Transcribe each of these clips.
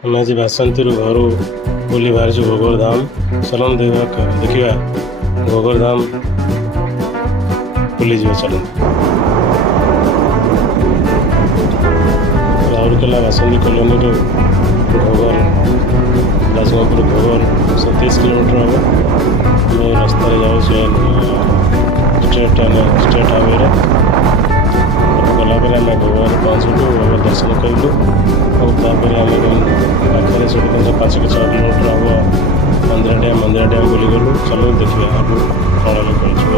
ଆମେ ଆଜି ବାସନ୍ତୀରୁ ଘରୁ ବୁଲି ବାହାରିଛୁ ଘୋଘର ଧାମ। ଚାଲନ୍ତୁ ଦେଖିବା ଘୋଘର ଧାମ ବୁଲିଯିବା। ଚାଲନ୍ତୁ ରାଉରକେଲା ବାସନ୍ତୀ କଲୋନୀରୁ ଘୋଘର ରାଜଗାଙ୍ଗପୁର ଘୋଘର 27 କିଲୋମିଟର ହେବ। ଆମେ ରାସ୍ତାରେ ଯାଉଛୁ ଷ୍ଟେଟ୍ ହାଇୱେରେ। ଗଲାପରେ ଆମେ ଘୋଘର ପହଞ୍ଚିଲୁ, ଘୋଘର ଦର୍ଶନ କଲୁ ଆଉ ତାପରେ ଆମେ ପାଖରେ ସେଠି 5-6 କିଲୋମିଟର ହେବ ମନ୍ଦିରା ଡ୍ୟାମ୍ ବୁଲିଗଲୁ। ଚାଲନ୍ତୁ ଦେଖିବା ଆଗକୁ କ'ଣ କରୁଛୁ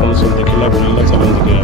କ'ଣ ସବୁ ଦେଖିଲା ବୁଲିଲା। ଚାଲନ୍ତୁ ଦେଖିବା।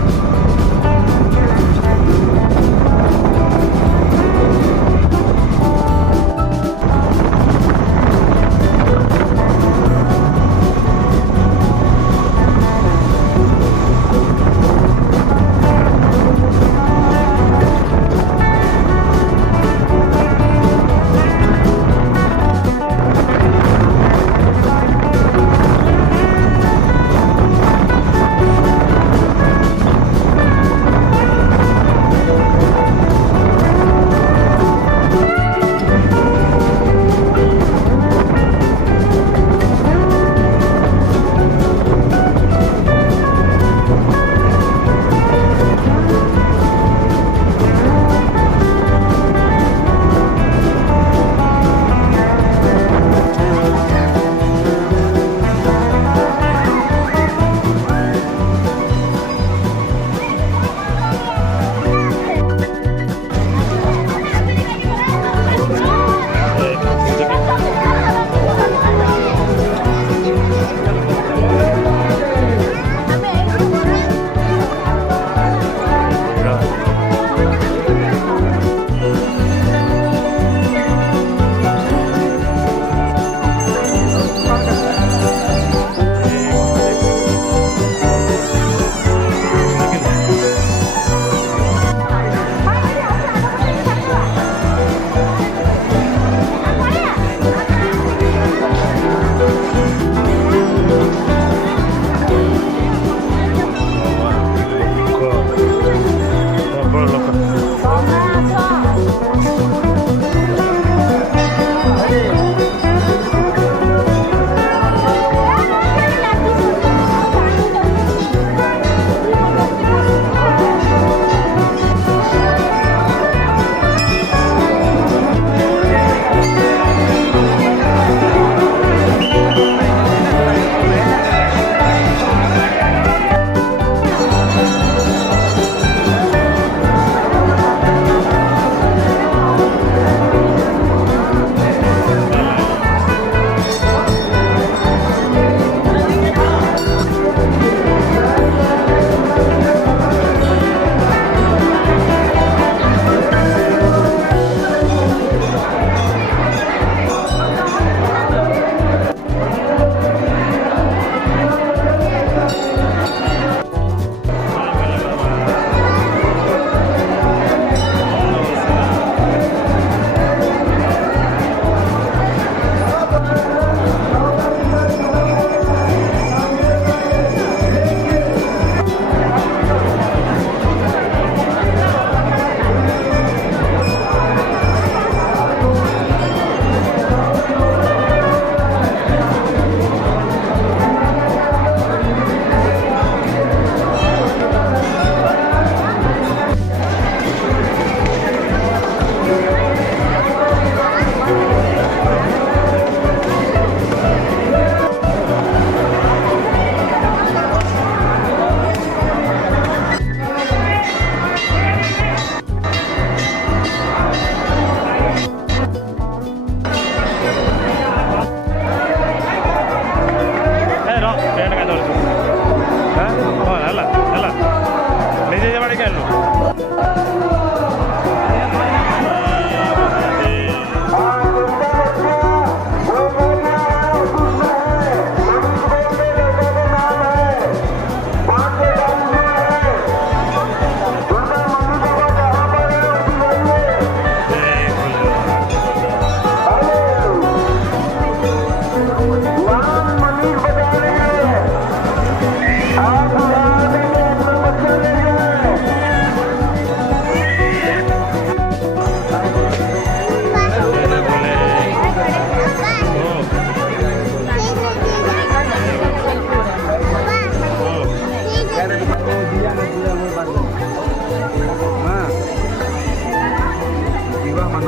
ଜୟ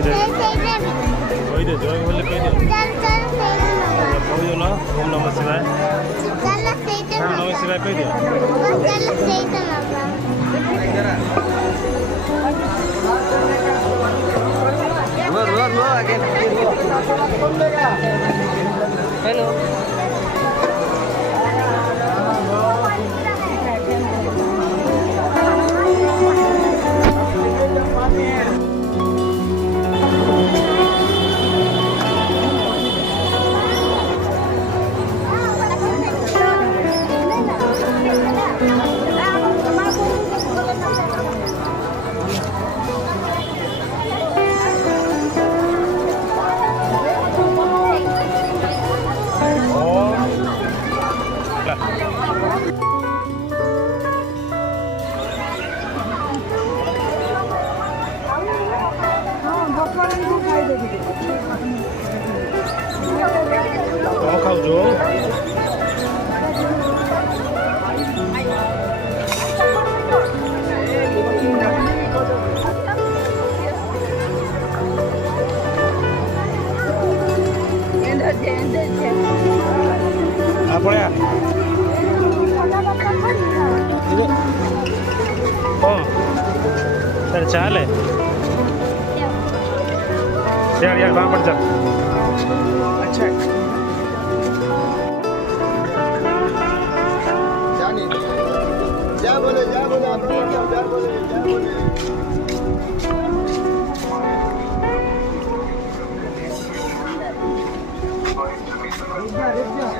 ଜୟ କହିଦେ ଜୟ ବୋଲେ କହିଦେ କହିଦେଲ ଓମ୍ ନମ ଶିବାୟ ଓମ୍ ନମ ଶିବାୟ କହିଦିଅ हेलो କ'ଣ ଖାଉଛୁ ପଳେଆ କ'ଣ ତାହେଲେ ଚାଲେ यार यार वहाँ पर जा अच्छा क्या बोले आप क्या बोले रुक जा